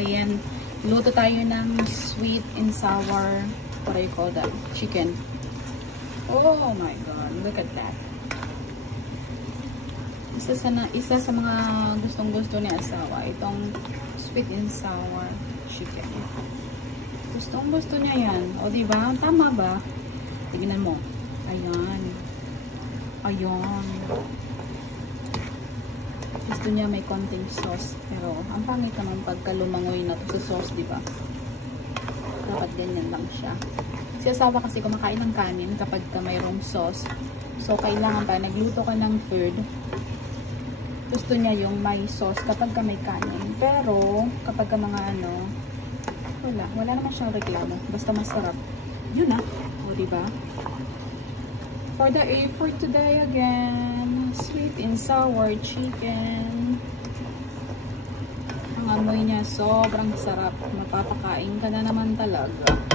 Ayan. Luto tayo ng sweet and sour, what do you call that? Chicken. Oh my God. Look at that. Isa sa mga gustong-gusto ni asawa, itong sweet and sour chicken. Gustong-gusto niya yan. O, diba? Tama ba? Tignan mo. Ayan. Ayan. Gusto niya may konting sauce. Pero, ang pangit naman pagka lumangoy na to sa sauce, diba? Dapat ganyan lang siya. Si asawa kasi kumakain ng kanin kapag mayroong sauce. So, kailangan pa, nagluto ka ng food, gusto niya yung may sauce kapag may kanin. Pero, kapag mga ano, wala naman siyang reklamo. Basta masarap. Yun na. O, diba? For the A for today again, sweet and sour chicken. Ang amoy niya, sobrang sarap. Mapapakain ka na naman talaga.